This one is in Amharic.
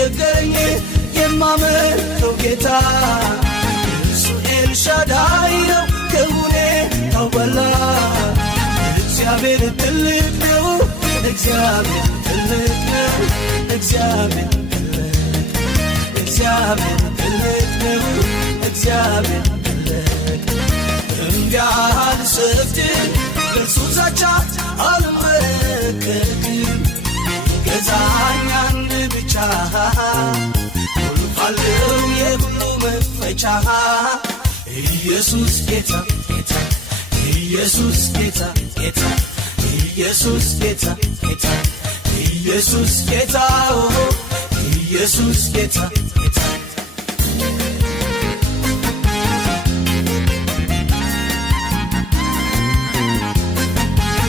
ቸገረኝ የማመልከው ጌታ እሱ ኤልሻዳይ ነው ከሁኔታው በላይ እግዚአብሔር ትልቅ ነው እግዚአብሔር ትልቅ ነው እግዚአብሔር ትልቅ ነው እግዚአብሔር ትልቅ እንዲያልሰፍትን በእርሱ ዛቻ አልመለከትም ገዛኝ አንድ ብቻ ሁሉፋለው የሁሉ መፈቻ ኢየሱስ ጌታ ጌታ ኢየሱስ ጌታ ጌታ ኢየሱስ ጌታ ጌታ ኢየሱስ ጌታ ኢየሱስ ጌታ